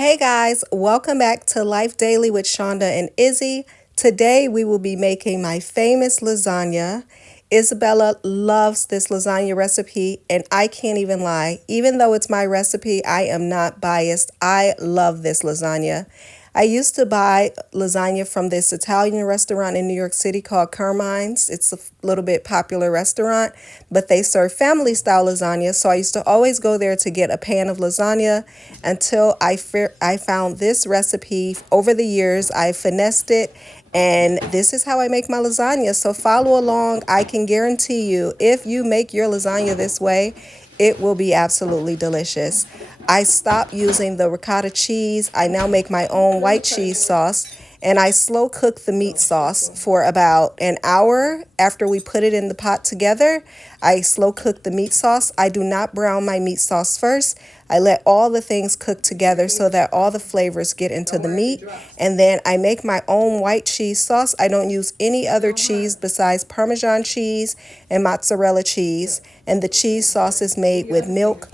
Hey guys, welcome back to Life Daily with Shonda and Izzy. Today we will be making my famous lasagna. Isabella loves this lasagna recipe, and I can't even lie. Even though it's my recipe, I am not biased. I love this lasagna. I used to buy lasagna from this Italian restaurant in New York City called Carmine's. It's a little bit popular restaurant, but they serve family style lasagna. So I used to always go there to get a pan of lasagna until I found this recipe. Over the years, I finessed it, and this is how I make my lasagna. So follow along. I can guarantee you, if you make your lasagna this way, it will be absolutely delicious. I stopped using the ricotta cheese. I now make my own white cheese sauce, and I slow cook the meat sauce for about an hour after we put it in the pot together. I slow cook the meat sauce. I do not brown my meat sauce first. I let all the things cook together so that all the flavors get into the meat. And then I make my own white cheese sauce. I don't use any other cheese besides Parmesan cheese and mozzarella cheese. And the cheese sauce is made with milk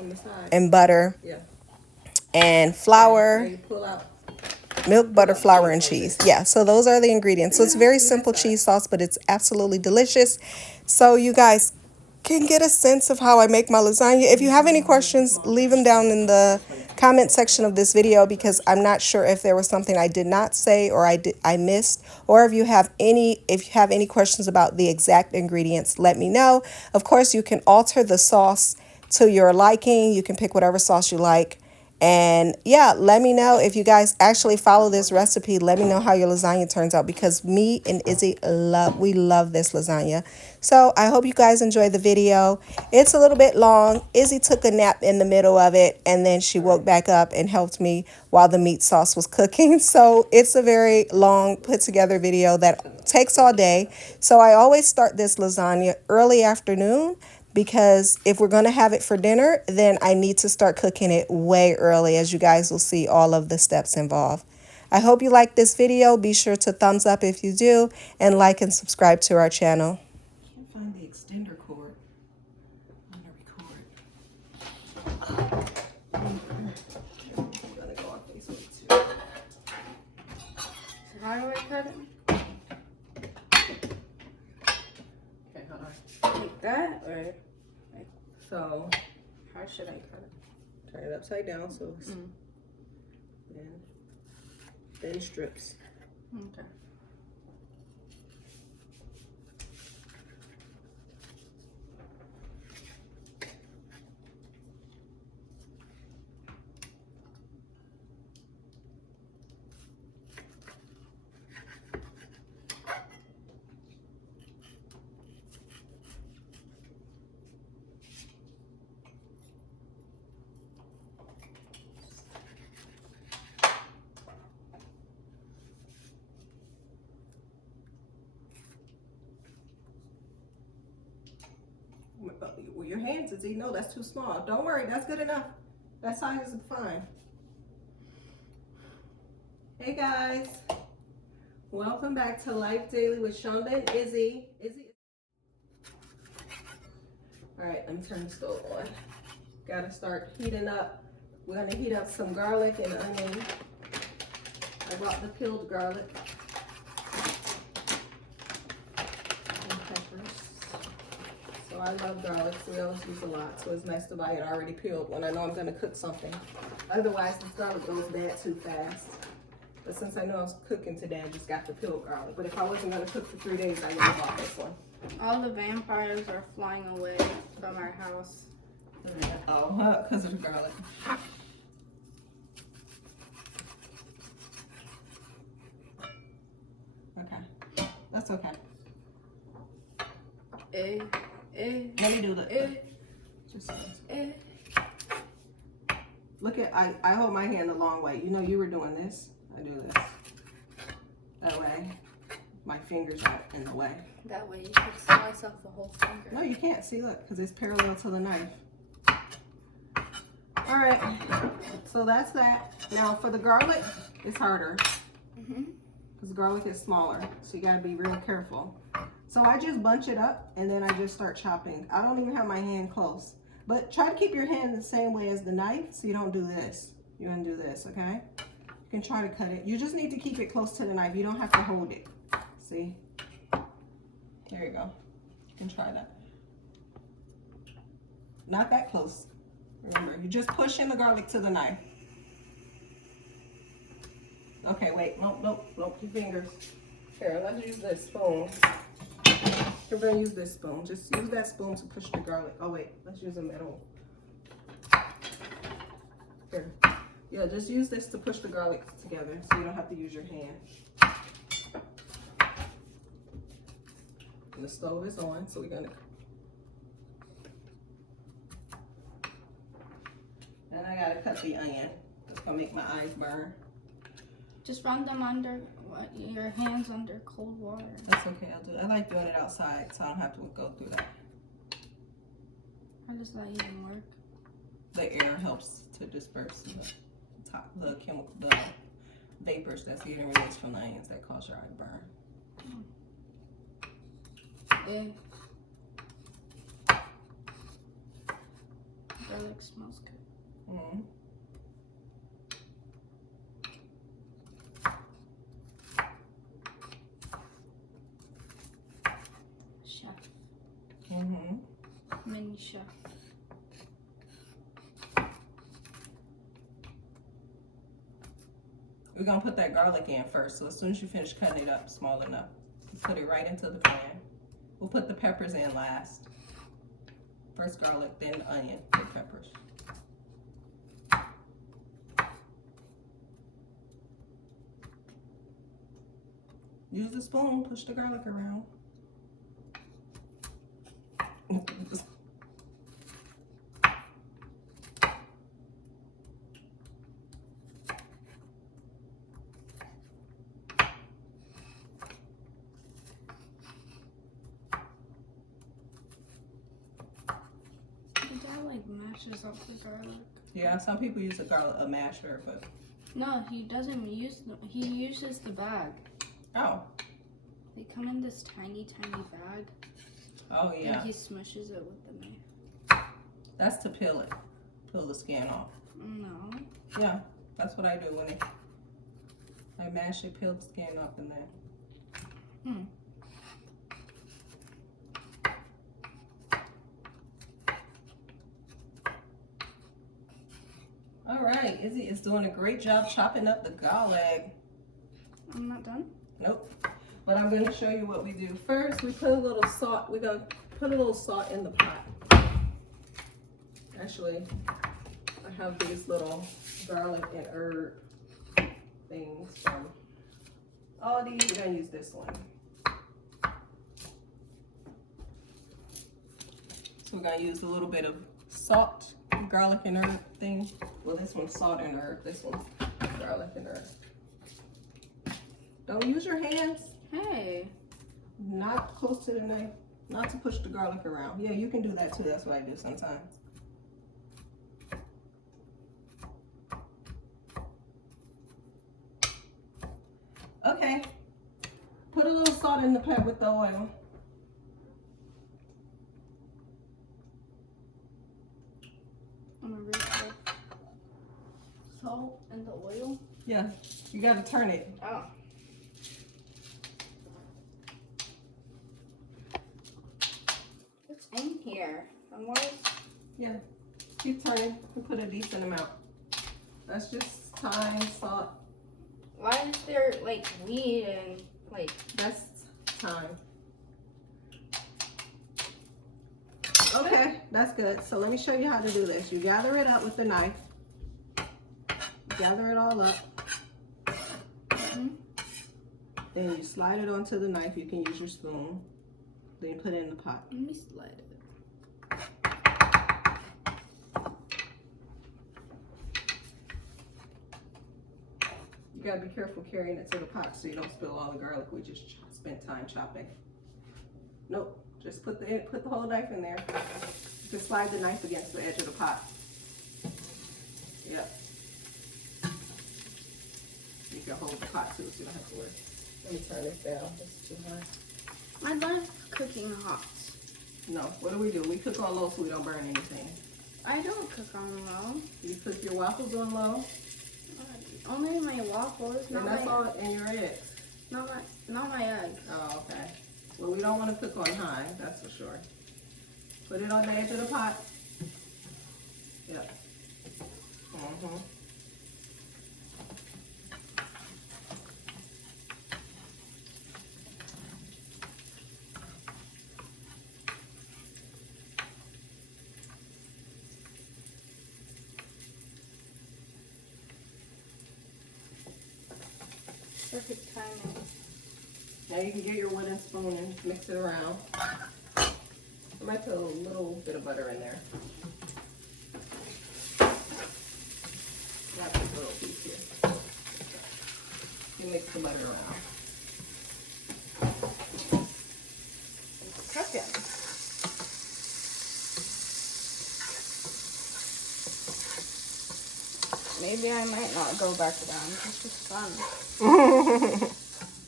and butter and flour. Milk, butter, flour, and cheese. Yeah, so those are the ingredients. So it's very simple cheese sauce, but it's absolutely delicious. So you guys can get a sense of how I make my lasagna. If you have any questions, leave them down in the comment section of this video, because I'm not sure if there was something I did not say or I missed, or if you have any questions about the exact ingredients, let me know. Of course, you can alter the sauce to your liking. You can pick whatever sauce you like. And yeah, let me know if you guys actually follow this recipe. Let me know how your lasagna turns out, because me and Izzy we love this lasagna. So I hope you guys enjoy the video. It's a little bit long. Izzy took a nap in the middle of it, and then she woke back up and helped me while the meat sauce was cooking. So it's a very long put together video that takes all day. So I always start this lasagna early afternoon, because if we're going to have it for dinner, then I need to start cooking it way early, as you guys will see all of the steps involved. I hope you like this video. Be sure to thumbs up if you do, and like and subscribe to our channel. I can't find the extender cord on the record. I'm going to go off this way too. So how do I cut it? Okay, hold on. Like that, or So how should I cut it? turn it upside down so it's in thin strips. Okay. Well, your hands, Izzy. No, that's too small. Don't worry, that's good enough. That size is fine. Hey guys, welcome back to Life Daily with Shonda and Izzy. All right, let me turn the stove on. Gotta start heating up. We're gonna heat up some garlic and onion. I bought the peeled garlic and peppers. So I love garlic, so we always use a lot. So it's nice to buy it already peeled when I know I'm gonna cook something. Otherwise, this garlic goes bad too fast. But since I know I was cooking today, I just got the peeled garlic. But if I wasn't gonna cook for 3 days, I would have bought this one. All the vampires are flying away from our house. Oh, because of the garlic. Okay, that's okay. Let me do the. Just look at, I hold my hand the long way. You know you were doing this. I do this. That way, my fingers aren't in the way. That way you can slice off the whole finger. No, you can't. See, look, because it's parallel to the knife. All right, so that's that. Now for the garlic, it's harder. Because garlic is smaller, so you gotta be real careful. So I just bunch it up, and then I just start chopping. I don't even have my hand close. But try to keep your hand the same way as the knife, so you don't do this. You're gonna do this, okay? You can try to cut it. You just need to keep it close to the knife. You don't have to hold it. See? There you go. You can try that. Not that close. Remember, you're just pushing the garlic to the knife. Okay, wait. Nope, nope, nope. Your fingers. Here, let's use this spoon. We're gonna use this spoon. Just use that spoon to push the garlic. Oh wait, let's use a metal. Here. Yeah, just use this to push the garlic together so you don't have to use your hand. And the stove is on, so we're gonna. And I gotta cut the onion. It's gonna make my eyes burn. Just run them under your hands under cold water. That's okay, I'll do it. I like doing it outside so I don't have to go through that. How does that even work? The air helps to disperse the chemical, the vapors that's getting released from the onions that cause your eye burn. Garlic smells good. Mm-hmm. Chef. Mm-hmm. Mini chef. We're gonna put that garlic in first. So as soon as you finish cutting it up small enough, put it right into the pan. We'll put the peppers in last. First garlic, then onion, then peppers. Use the spoon, push the garlic around. Dad like mashes up the garlic. Yeah, some people use a masher, but No, he doesn't use he uses the bag. oh. They come in this tiny bag. Oh yeah. And he smushes it with the knife. That's to peel it. Peel the skin off. No. Yeah, that's what I do when I mash it, peel the skin off, and then. All right, Izzy is doing a great job chopping up the garlic. I'm not done? Nope. But I'm going to show you what we do. First, we put a little salt. We're going to put a little salt in the pot. Actually, I have these little garlic and herb things from Aldi. We're going to use this one. So we're going to use a little bit of salt, garlic and herb thing. Well, this one's salt and herb. This one's garlic and herb. Don't use your hands. Hey. Not close to the knife. Not to push the garlic around. Yeah, you can do that too. That's what I do sometimes. Okay. Put a little salt in the pot with the oil. I'm gonna reach the salt and the oil. Yeah, you gotta turn it. Oh. What's in here? And what is... Yeah, keep turning and put a decent amount. That's just thyme, salt. Why is there like weed and like... That's thyme. Okay, that's good. So let me show you how to do this. You gather it up with the knife. Gather it all up. Then you slide it onto the knife. You can use your spoon. Then you put it in the pot. Let me slide it. You gotta be careful carrying it to the pot so you don't spill all the garlic. We just spent time chopping. Nope, just put the whole knife in there. You can slide the knife against the edge of the pot. Yep. You can hold the pot too so you don't have to worry. Let me turn this down. This is too high. I love cooking hot. No, what do? We cook on low so we don't burn anything. I don't cook on low. You cook your waffles on low? Only my waffles, And that's all in your eggs. not my eggs. Oh, okay. Well, we don't want to cook on high, that's for sure. Put it on the edge of the pot. Yep. Mm-hmm. Perfect timing. Now you can get your wooden spoon and mix it around. I might put a little bit of butter in there. Not this little piece here. You mix the butter around. It's cooking. Maybe I might not go back down. This is fun.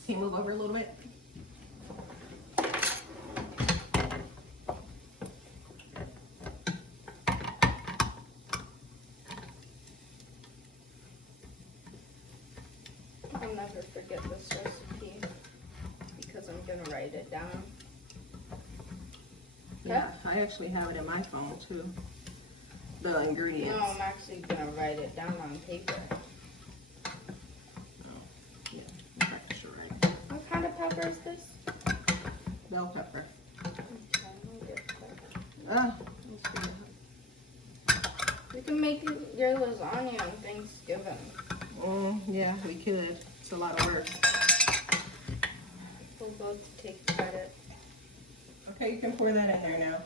Can you move over a little bit? I'll never forget this recipe because I'm gonna write it down. Yeah, I actually have it in my phone too. The ingredients. No, I'm actually gonna write it down on paper. Oh, yeah, I practice your writing. What kind of pepper is this? Bell pepper. You can make your lasagna on Thanksgiving. Yeah, we could. It's a lot of work. We'll both take credit. Okay, you can pour that in there now.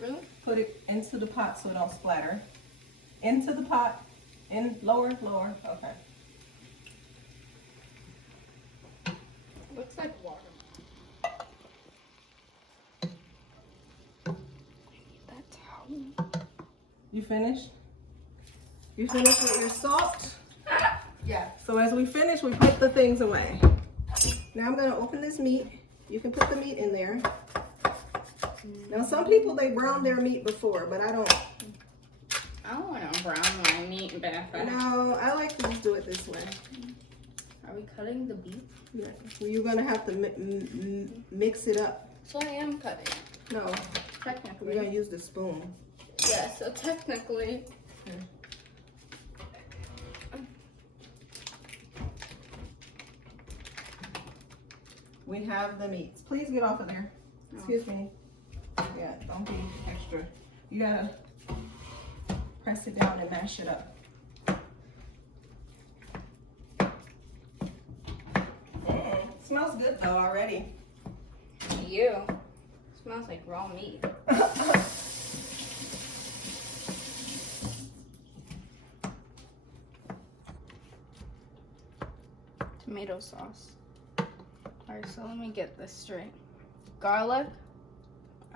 Really? Put it into the pot so it don't splatter. Into the pot. In lower, lower. Okay. Looks like water. That's how. You finished? You finished with your salt? Yeah. So as we finish, we put the things away. Now I'm gonna open this meat. You can put the meat in there. Now some people, they brown their meat before, but I don't. I don't want to brown my meat back. No, I like to just do it this way. Are we cutting the beef? Yeah. You're gonna have to mix it up. So I am cutting. No, Technically. we're gonna use the spoon. Yeah, so technically. We have the meats. Please get off of there. Excuse me. Yeah, don't be extra. You gotta press it down and mash it up. Smells good though already. You. Smells like raw meat. Tomato sauce. Alright, so let me get this straight. Garlic,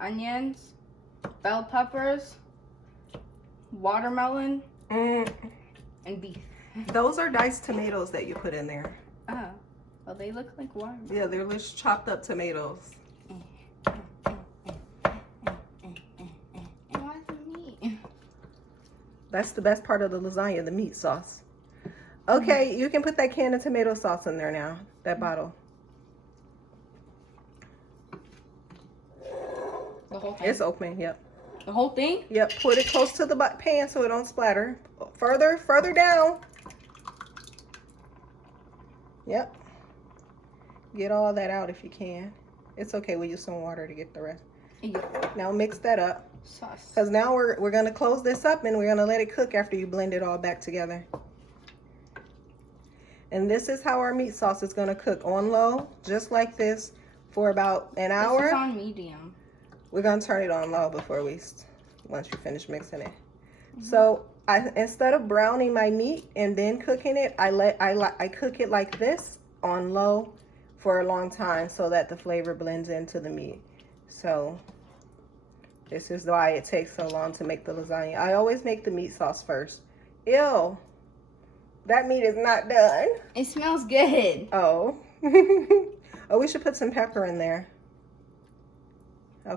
onions, bell peppers, watermelon, and beef. Those are diced tomatoes that you put in there. Oh, well, they look like watermelon. Yeah, they're just chopped up tomatoes. Why the meat? That's the best part of the lasagna, the meat sauce. Okay, you can put that can of tomato sauce in there now, that bottle. The whole thing? It's open, yep. The whole thing? Yep, put it close to the pan so it don't splatter. Further down. Yep. Get all that out if you can. It's okay, we'll use some water to get the rest. Yeah. Now mix that up. Sauce. Because now we're going to close this up and we're going to let it cook after you blend it all back together. And this is how our meat sauce is going to cook on low, just like this, for about an hour. This is on medium. We're going to turn it on low before once you finish mixing it. So instead of browning my meat and then cooking it, I cook it like this on low for a long time so that the flavor blends into the meat. So this is why it takes so long to make the lasagna. I always make the meat sauce first. Ew, that meat is not done. It smells good. Oh. Oh, we should put some pepper in there.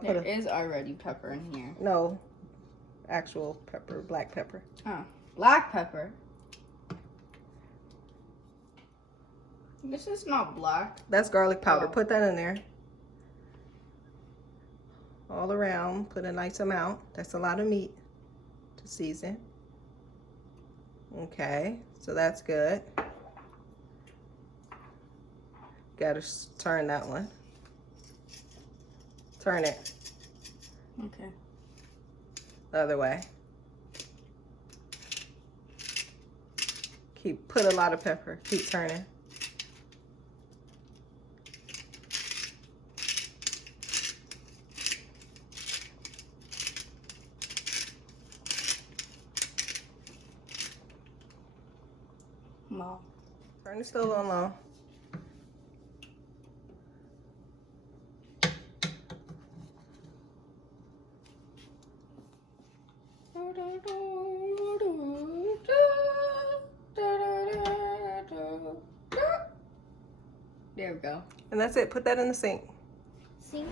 There is already pepper in here. No, Actual pepper, black pepper. Oh, black pepper. This is not black. That's garlic powder. Oh. Put that in there. All around. Put a nice amount. That's a lot of meat to season. Okay, so that's good. Gotta turn that one. Turn it. Okay. The other way. Put a lot of pepper. Keep turning. Wow. Turn the stove on low. There we go. And that's it. Put that in the sink. Sink.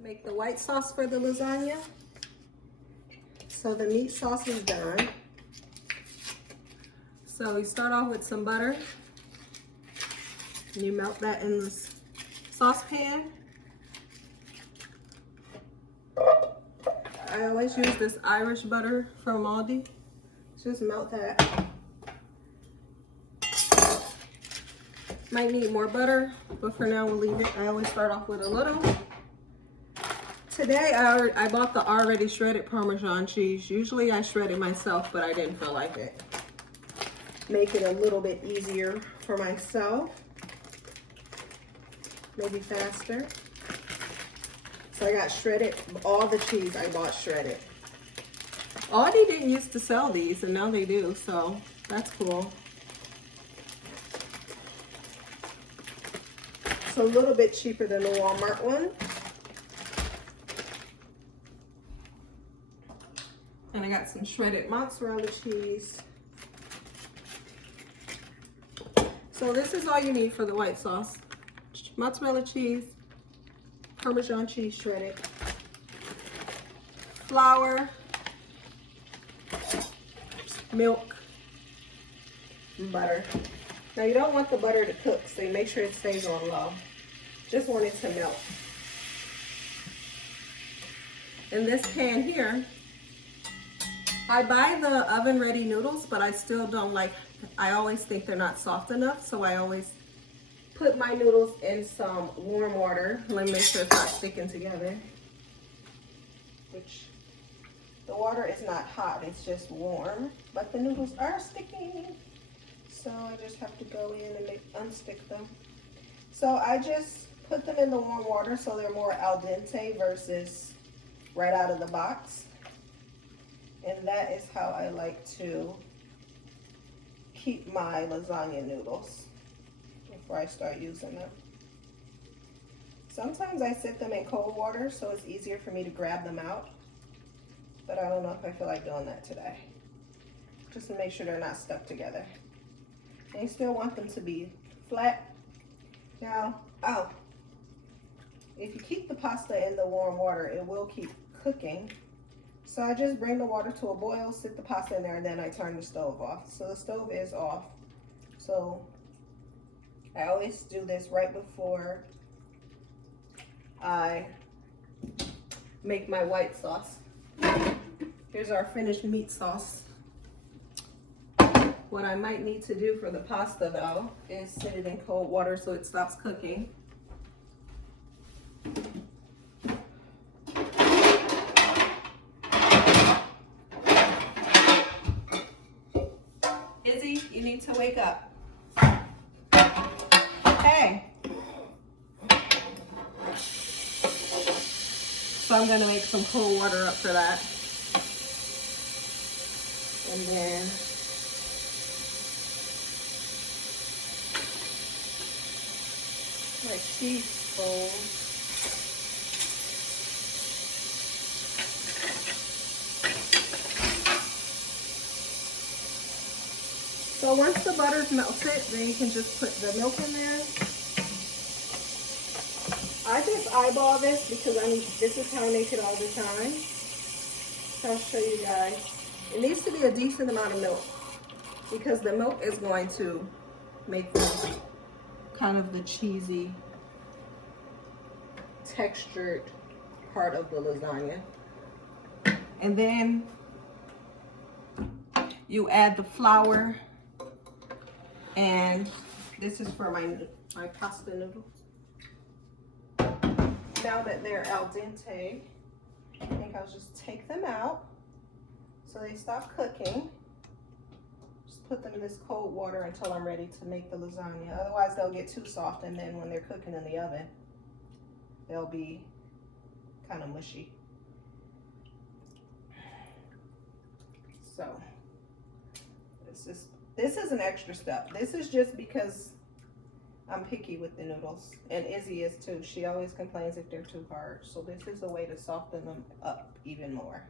Make the white sauce for the lasagna. So the meat sauce is done. So you start off with some butter. And you melt that in the saucepan. I always use this Irish butter from Aldi. Just melt that. Might need more butter, but for now we'll leave it. I always start off with a little. Today I bought the already shredded Parmesan cheese. Usually I shred it myself, but I didn't feel like it. Make it a little bit easier for myself. Maybe faster. So I got shredded, all the cheese I bought shredded. Aldi didn't used to sell these and now they do, so that's cool. It's a little bit cheaper than the Walmart one. And I got some shredded mozzarella cheese. So this is all you need for the white sauce. Mozzarella cheese, Parmesan cheese shredded, flour, milk, and butter. Now you don't want the butter to cook, so you make sure it stays on low. Just want it to melt. In this pan here, I buy the oven ready noodles, but I still don't like, I always think they're not soft enough, so I always put my noodles in some warm water. Let me make sure it's not sticking together. Which, the water is not hot, it's just warm, but the noodles are sticking. So I just have to go in and unstick them. So I just put them in the warm water so they're more al dente versus right out of the box. And that is how I like to keep my lasagna noodles before I start using them. Sometimes I sit them in cold water so it's easier for me to grab them out, but I don't know if I feel like doing that today. Just to make sure they're not stuck together. And you still want them to be flat. Now, if you keep the pasta in the warm water, it will keep cooking. So I just bring the water to a boil, sit the pasta in there, and then I turn the stove off. So the stove is off. So I always do this right before I make my white sauce. Here's our finished meat sauce. What I might need to do for the pasta though is sit it in cold water so it stops cooking. Izzy, you need to wake up. Hey. So I'm gonna make some cold water up for that. And then my teaspoon. So once the butter's melted, then you can just put the milk in there. I just eyeball this because this is how I make it all the time. So I'll show you guys. It needs to be a decent amount of milk because the milk is going to make the kind of the cheesy textured part of the lasagna. And then you add the flour, and this is for my pasta noodles. Now that they're al dente, I think I'll just take them out so they stop cooking. Just put them in this cold water until I'm ready to make the lasagna. Otherwise they'll get too soft, and then when they're cooking in the oven, they'll be kind of mushy. So this is an extra step. This is just because I'm picky with the noodles, and Izzy is too. She always complains if they're too hard. So this is a way to soften them up even more.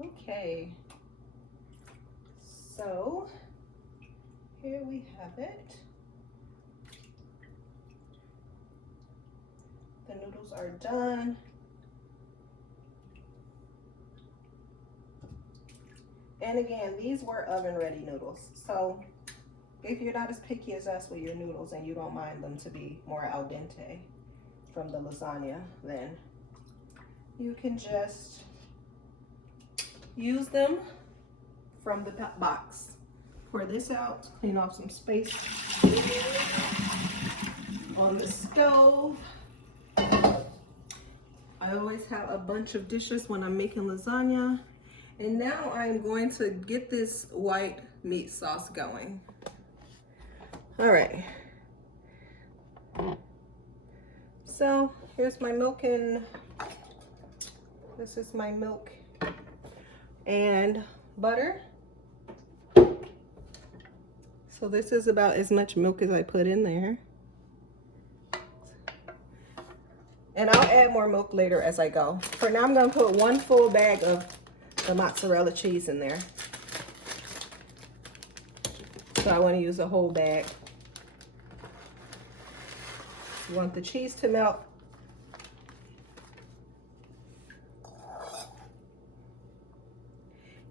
Okay, so here we have it. The noodles are done. And again, these were oven ready noodles. So if you're not as picky as us with your noodles and you don't mind them to be more al dente from the lasagna, then you can just use them from the box. Pour this out, clean off some space on the stove. I always have a bunch of dishes when I'm making lasagna. And now I'm going to get this white meat sauce going. All right. So here's my milk, and this is my milk and butter. So this is about as much milk as I put in there. And I'll add more milk later as I go. For now, I'm gonna put 1 full bag of the mozzarella cheese in there. So I wanna use a whole bag. You want the cheese to melt.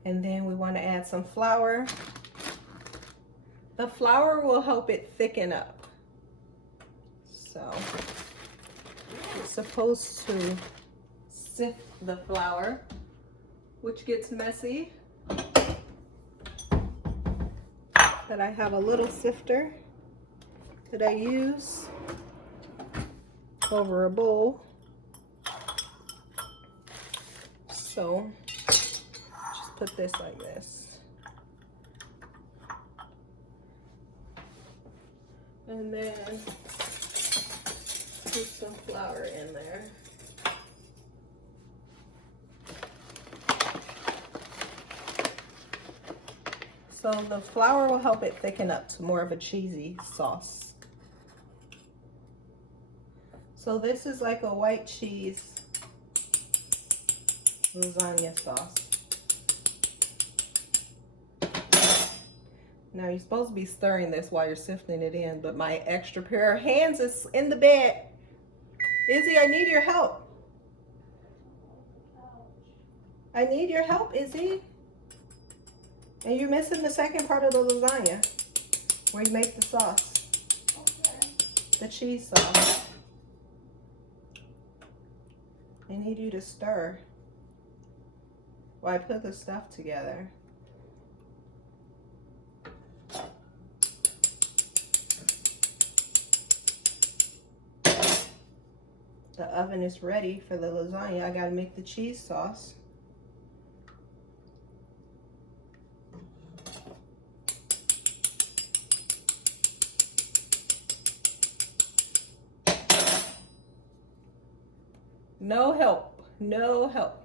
And then we want to add some flour. The flour will help it thicken up. So it's supposed to sift the flour, which gets messy. But I have a little sifter that I use over a bowl. So just put this like this. And then put some flour in there. So the flour will help it thicken up to more of a cheesy sauce. So this is like a white cheese lasagna sauce. Now you're supposed to be stirring this while you're sifting it in, but my extra pair of hands is in the bed. Izzy, I need your help. I need your help, Izzy. And you're missing the second part of the lasagna, where you make the sauce. Okay. The cheese sauce. I need you to stir while I put the stuff together. The oven is ready for the lasagna. I gotta make the cheese sauce. No help, no help.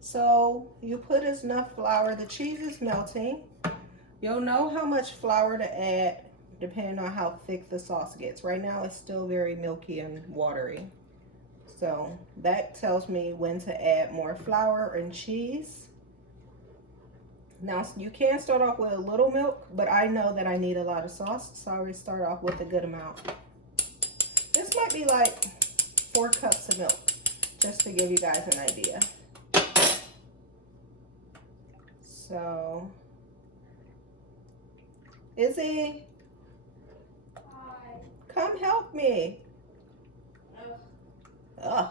So you put enough flour, the cheese is melting. You'll know how much flour to add depending on how thick the sauce gets. Right now it's still very milky and watery. So that tells me when to add more flour and cheese. Now you can start off with a little milk, but I know that I need a lot of sauce, so I always start off with a good amount. This might be like 4 cups of milk, just to give you guys an idea. So, Izzy, come help me. Ugh,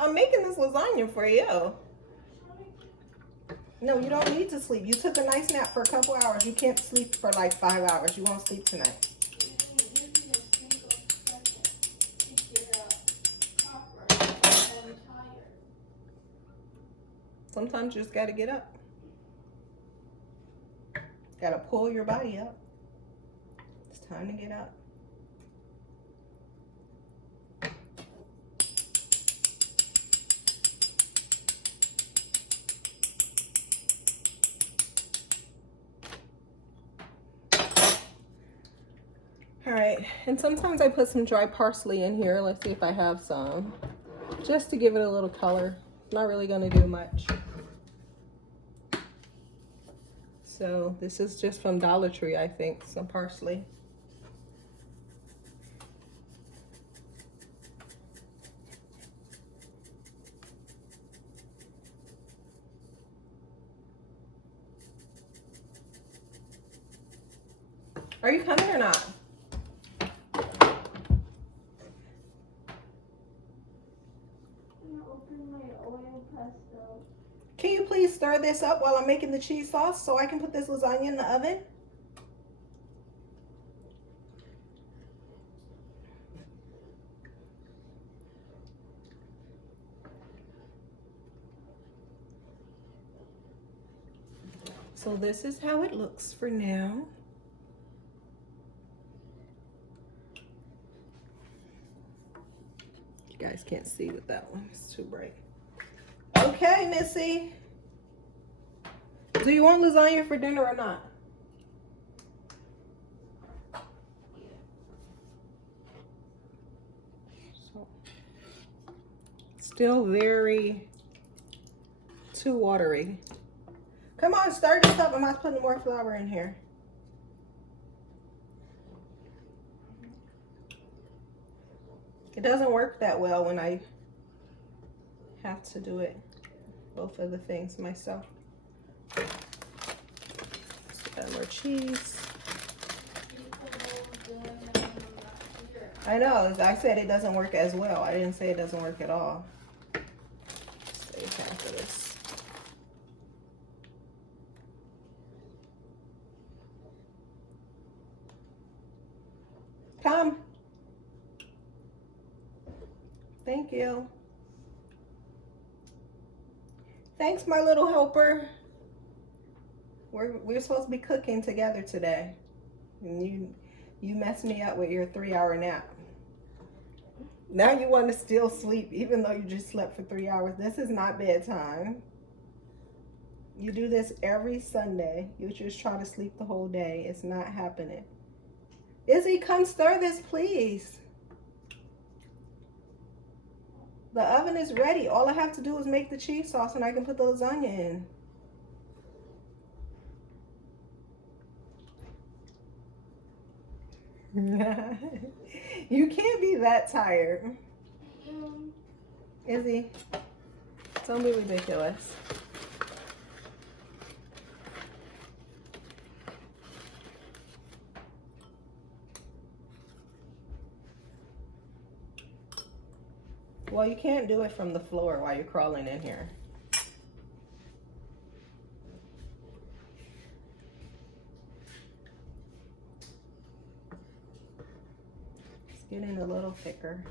I'm making this lasagna for you. No, you don't need to sleep. You took a nice nap for a couple hours. You can't sleep for like 5 hours. You won't sleep tonight. Sometimes you just gotta get up. Gotta pull your body up. It's time to get up. All right, and sometimes I put some dry parsley in here. Let's see if I have some, just to give it a little color. Not really gonna do much. So this is just from Dollar Tree, I think, some parsley. Are you coming or not? Can you please stir this up while I'm making the cheese sauce so I can put this lasagna in the oven? So this is how it looks for now. You guys can't see with that one, it's too bright. Okay, Missy. Do you want lasagna for dinner or not? So, still very too watery. Come on, stir this up. I'm not putting more flour in here. It doesn't work that well when I have to do it, both of the things myself. Add more cheese. I know, I said it doesn't work as well. I didn't say it doesn't work at all. Save half of this. Come. Thank you. Thanks, my little helper. We're supposed to be cooking together today. And you messed me up with your 3-hour nap. Now you want to still sleep even though you just slept for 3 hours. This is not bedtime. You do this every Sunday. You just try to sleep the whole day. It's not happening. Izzy, come stir this, please. The oven is ready. All I have to do is make the cheese sauce and I can put the lasagna in. You can't be that tired. Izzy, don't be ridiculous. Well, you can't do it from the floor while you're crawling in here. It's getting a little thicker.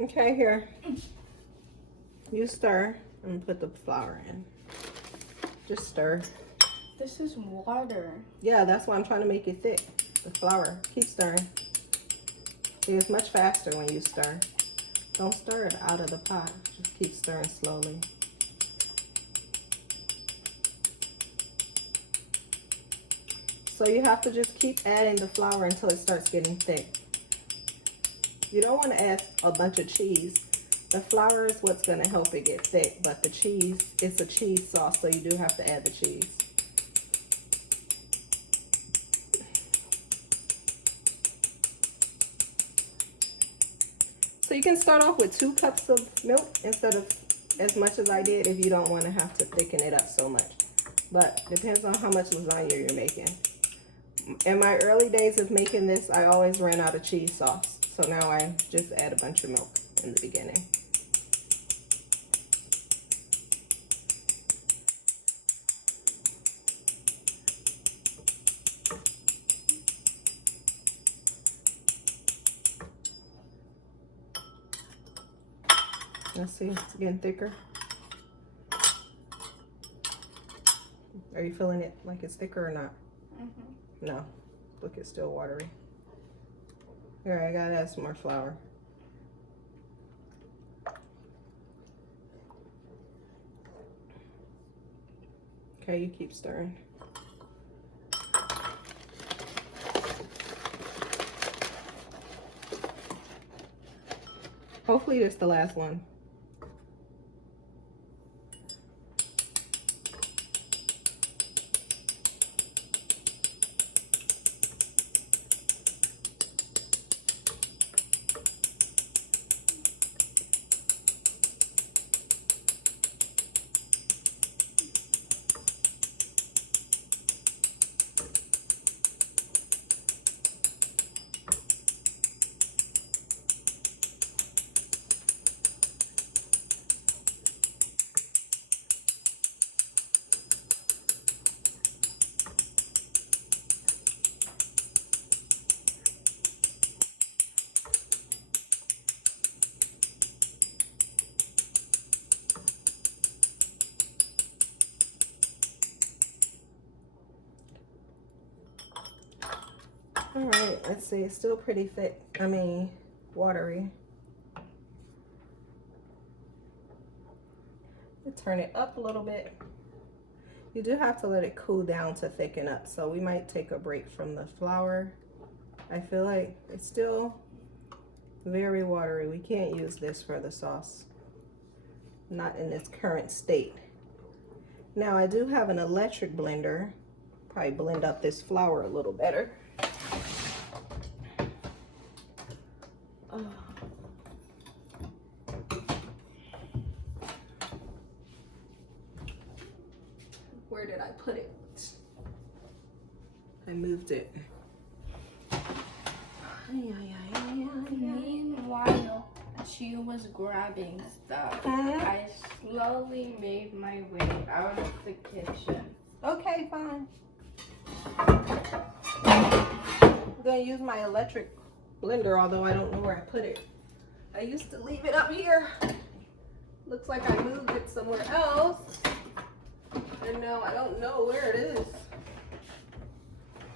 Okay, here. You stir and put the flour in. Just stir. This is water. Yeah, that's why I'm trying to make it thick. The flour. Keep stirring. See, it's much faster when you stir. Don't stir it out of the pot. Just keep stirring slowly. So you have to just keep adding the flour until it starts getting thick. You don't want to add a bunch of cheese. The flour is what's going to help it get thick, but the cheese, it's a cheese sauce, so you do have to add the cheese. So you can start off with 2 cups of milk instead of as much as I did if you don't want to have to thicken it up so much. But depends on how much lasagna you're making. In my early days of making this, I always ran out of cheese sauce. So now I just add a bunch of milk in the beginning. Let's see, it's getting thicker. Are you feeling it like it's thicker or not? Mm-hmm. No, look, it's still watery. Here, I gotta add some more flour. Okay, you keep stirring. Hopefully this is the last one. All right, let's see, it's still pretty thick. I mean, watery. Turn it up a little bit. You do have to let it cool down to thicken up, so we might take a break from the flour. I feel like it's still very watery. We can't use this for the sauce, not in its current state. Now I do have an electric blender. Probably blend up this flour a little better. Where did I put it? I moved it. Meanwhile, she was grabbing stuff. I slowly made my way out of the kitchen. Okay, fine. I'm gonna use my electric blender, although I don't know where I put it. I used to leave it up here. Looks like I moved it somewhere else. And now I don't know where it is.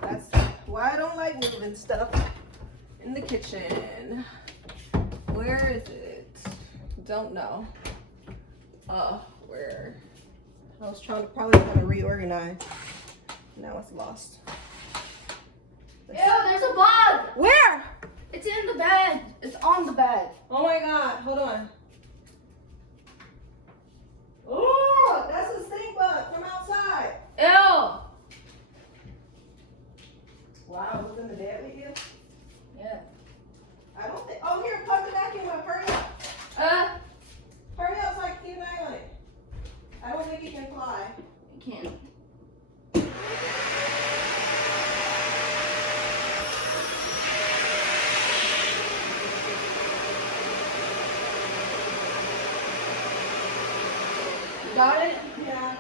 That's why I don't like moving stuff in the kitchen. Where is it? Don't know. Where? I was probably trying to reorganize. Now it's lost. Ew, there's a bug! Where? It's in the bed. It's on the bed. Oh my God, hold on. Oh, that's a stink bug from outside. Ew! Wow, it was in the bed with you? Yeah. I don't think, oh here, plug the vacuum up, hurry up. Hurry up so I can keep an eye on it. I don't think it can fly. I can't. Got it? Yeah.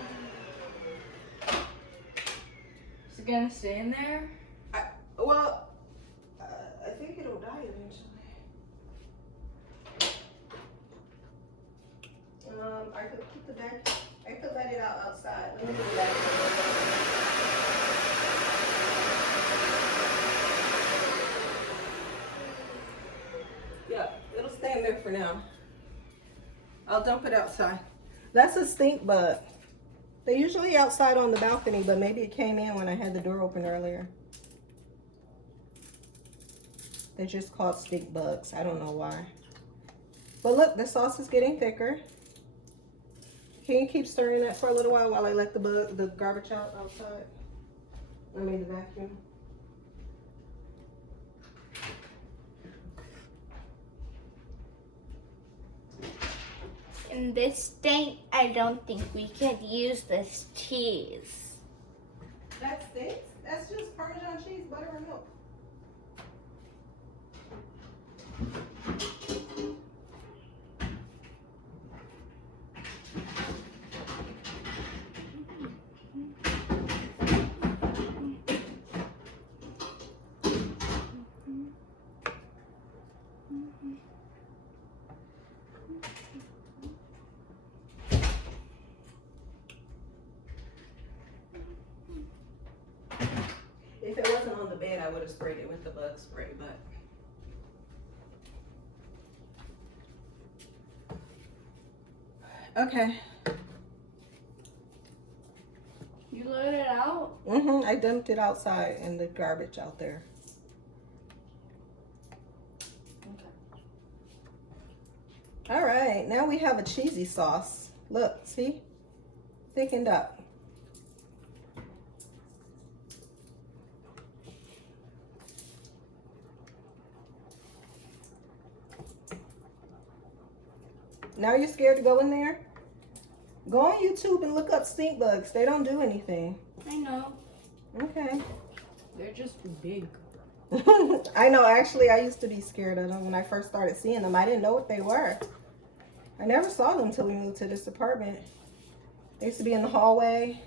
Is it gonna stay in there? Well, I think it'll die eventually. I could put the back. I could let it out outside. Let me do that. Yeah, it'll stay in there for now. I'll dump it outside. That's a stink bug. They're usually outside on the balcony, but maybe it came in when I had the door open earlier. They're just called stink bugs. I don't know why. But look, the sauce is getting thicker. Can you keep stirring that for a little while I let the garbage out outside? I mean the vacuum. In this state, I don't think we could use this cheese. That stinks? That's just Parmesan cheese, butter, and milk. If it wasn't on the bed, I would have sprayed it with the bug spray, but okay. You let it out? I dumped it outside in the garbage out there. Okay. All right, now we have a cheesy sauce. Look, see? Thickened up. Now you're scared to go in there? Go on YouTube and look up stink bugs. They don't do anything. I know. Okay. They're just big. I know, actually, I used to be scared of them when I first started seeing them. I didn't know what they were. I never saw them until we moved to this apartment. They used to be in the hallway.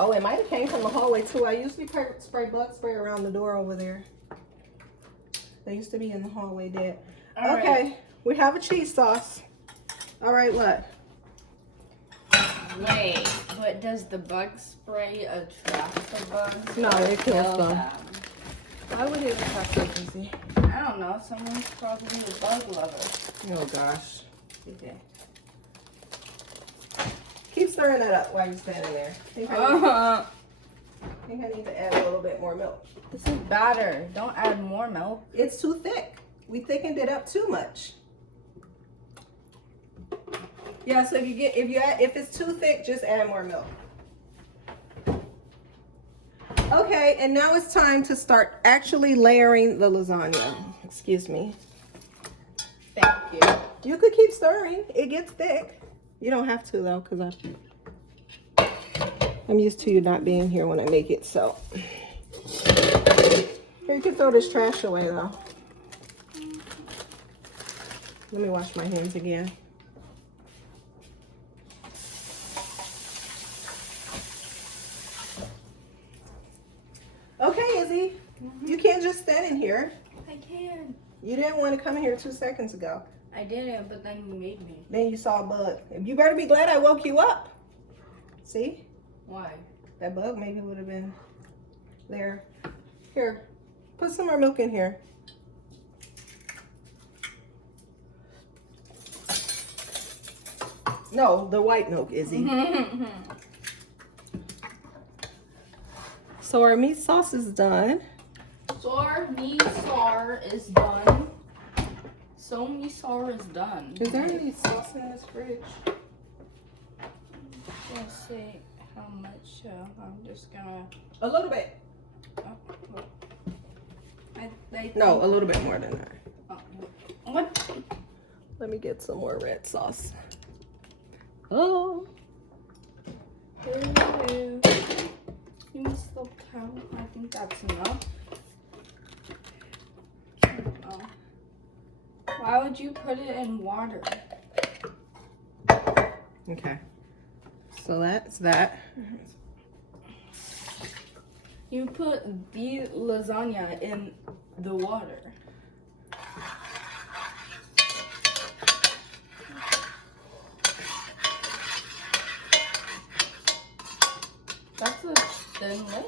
Oh, it might have came from the hallway too. I usually spray bug spray around the door over there. They used to be in the hallway dead. All okay, right. We have a cheese sauce. All right, what? Wait, but does the bug spray attract the bugs? No, it kills Kill them. Why would it attract them, Izzy? I don't know. Someone's probably a bug lover. Oh gosh. Okay. Keep stirring that up while you're standing there. I think I need to add a little bit more milk. This is batter. Don't add more milk. It's too thick. We thickened it up too much. Yeah, so if it's too thick, just add more milk. Okay, and now it's time to start actually layering the lasagna. Excuse me. Thank you. You could keep stirring. It gets thick. You don't have to though, because I'm used to you not being here when I make it, so. Here, you can throw this trash away though. Let me wash my hands again. Okay, Izzy. You can't just stand in here. I can. You didn't want to come in here 2 seconds ago. I didn't, but then you made me. Then you saw a bug. You better be glad I woke you up. See? Why? That bug maybe would have been there. Here, put some more milk in here. No, the white milk, Izzy. So our meat sauce is done. So our meat sour is done. So meat sour is done. Is there any sauce in this fridge? Let's see how much. I'm just gonna. A little bit. No, a little bit more than that. What? Let me get some more red sauce. Oh. You must still count. I think that's enough. Oh. Why would you put it in water? Okay. So that's that. You put the lasagna in the water. That's a thin layer.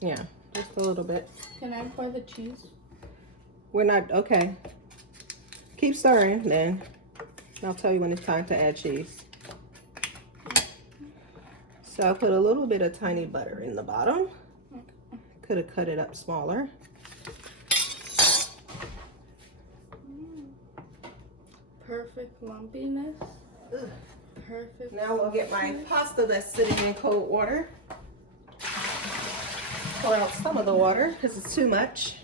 Yeah, just a little bit. Can I pour the cheese? We're not, okay. Keep stirring then. I'll tell you when it's time to add cheese. So I put a little bit of tiny butter in the bottom. Could have cut it up smaller. Perfect lumpiness. Ugh. Perfect. Now we'll get my pasta that's sitting in cold water. Pour out some of the water because it's too much.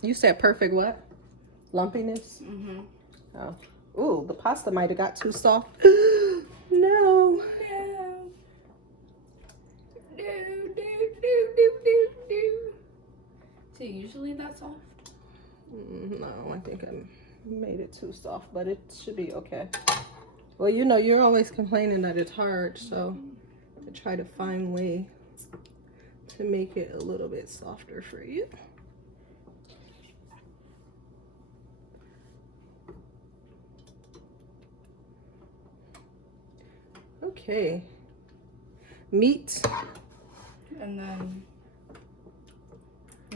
You said perfect what? Lumpiness? Mm-hmm. Oh. Ooh, the pasta might have got too soft. No. So usually that's soft? No, I think I made it too soft, but it should be okay. Well, you know, you're always complaining that it's hard, so I try to find a way to make it a little bit softer for you. Okay. Meat. And then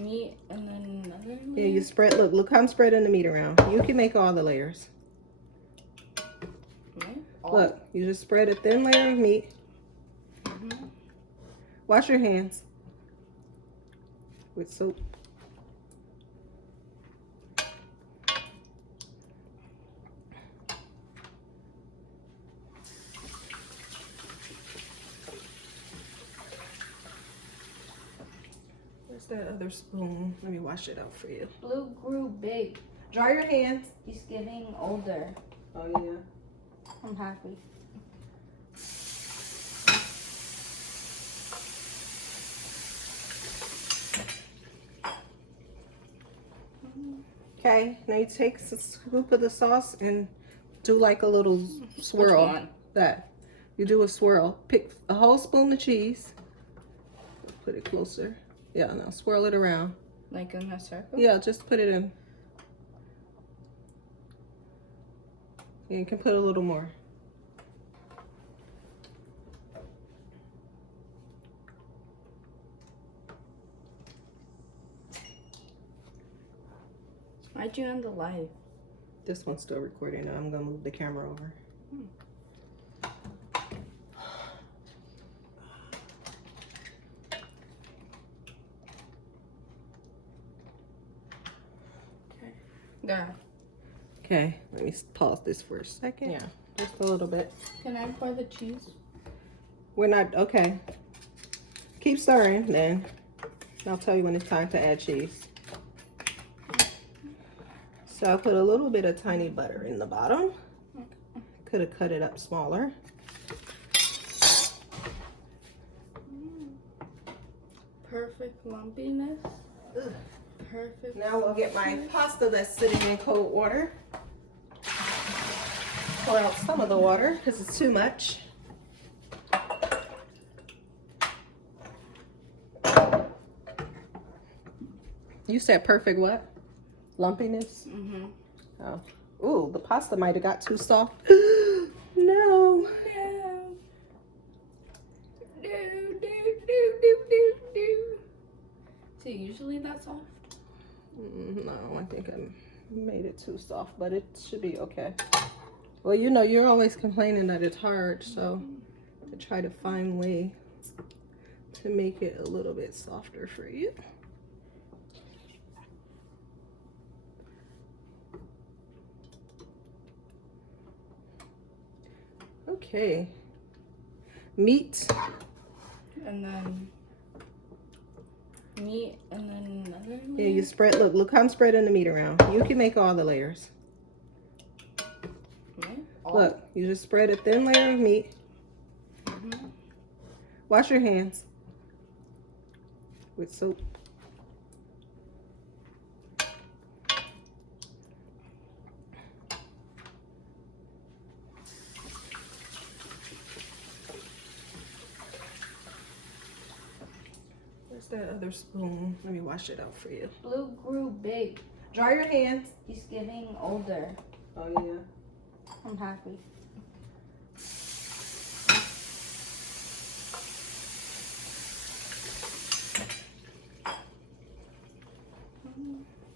meat, and then another layer? Yeah, you spread, look how I'm spreading the meat around. You can make all the layers. Look, you just spread a thin layer of meat. Mm-hmm. Wash your hands with soap. Where's that other spoon? Let me wash it out for you. Blue grew big. Dry your hands. He's getting older. Oh, yeah. I'm happy. Okay, now you take a scoop of the sauce and do like a little swirl. Which one? That. You do a swirl. Pick a whole spoon of cheese. Put it closer. Yeah, now swirl it around. Like in a circle? Yeah, just put it in. You can put a little more. Why'd you end the live? This one's still recording. Now I'm gonna move the camera over. Okay. There. Okay, let me pause this for a second. Yeah, just a little bit. Can I pour the cheese? We're not, okay. Keep stirring then. I'll tell you when it's time to add cheese. So I put a little bit of tiny butter in the bottom. Could have cut it up smaller. Perfect lumpiness. Ugh. Perfect. Now we'll get my pasta that's sitting in cold water. Pour out some of the water because it's too much. You said perfect what? Lumpiness? Mm-hmm. Oh. Ooh, the pasta might have got too soft. No. So usually that's soft? No, I think I made it too soft, but it should be okay. Well, you know, you're always complaining that it's hard, so I try to find a way to make it a little bit softer for you. Okay. Meat. And then meat, and then another meat. Yeah, you spread, look how I'm spreading the meat around. You can make all the layers. Look, you just spread a thin layer of meat. Wash your hands with soap. Where's that other spoon? Let me wash it out for you. Blue grew big. Dry your hands. He's getting older. Oh, yeah. I'm happy.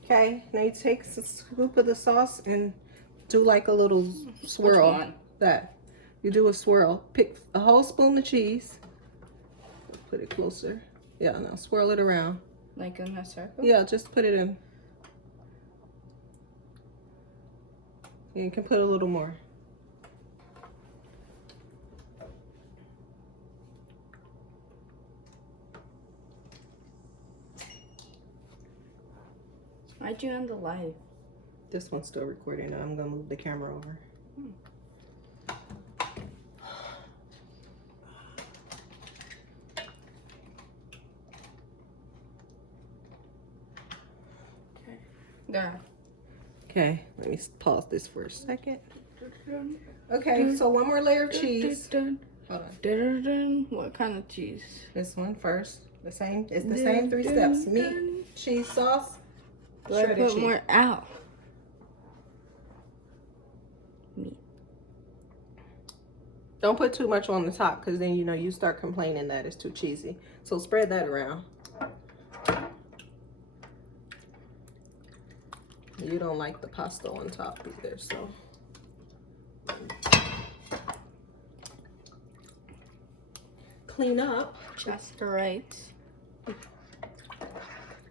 Okay, now you take a scoop of the sauce and do like a little swirl. Which one? That. You do a swirl. Pick a whole spoon of cheese. Put it closer. Yeah, now swirl it around. Like in a circle? Yeah, just put it in. You can put a little more. Why'd you end the live? This one's still recording and I'm gonna move the camera over. Okay. There. Okay, let me pause this for a second. Okay, so one more layer of cheese. Hold on. What kind of cheese? This one first. The same. It's the same 3 steps. Meat, cheese sauce, Do I shredded put cheese. more out? Meat. Don't put too much on the top because then you know you start complaining that it's too cheesy. So spread that around. You don't like the pasta on top either, so. Clean up. Just right. You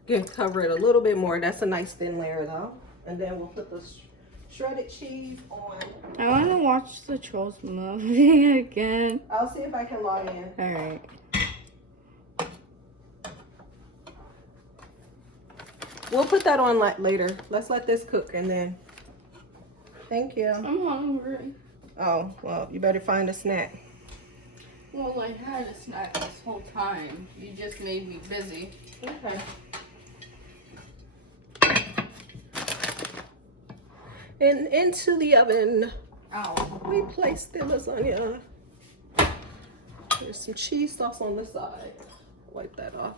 can cover it a little bit more. That's a nice thin layer though. And then we'll put the shredded cheese on. I want to watch the Trolls movie again. I'll see if I can log in. Alright. We'll put that on later. Let's let this cook and then. Thank you. I'm hungry. Oh, well, you better find a snack. Well, I had a snack this whole time. You just made me busy. Okay. And into the oven, Ow. we place the lasagna. There's some cheese sauce on the side. Wipe that off.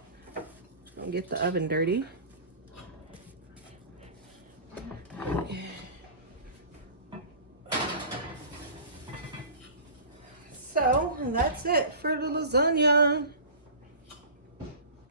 Don't get the oven dirty. So that's it for the lasagna.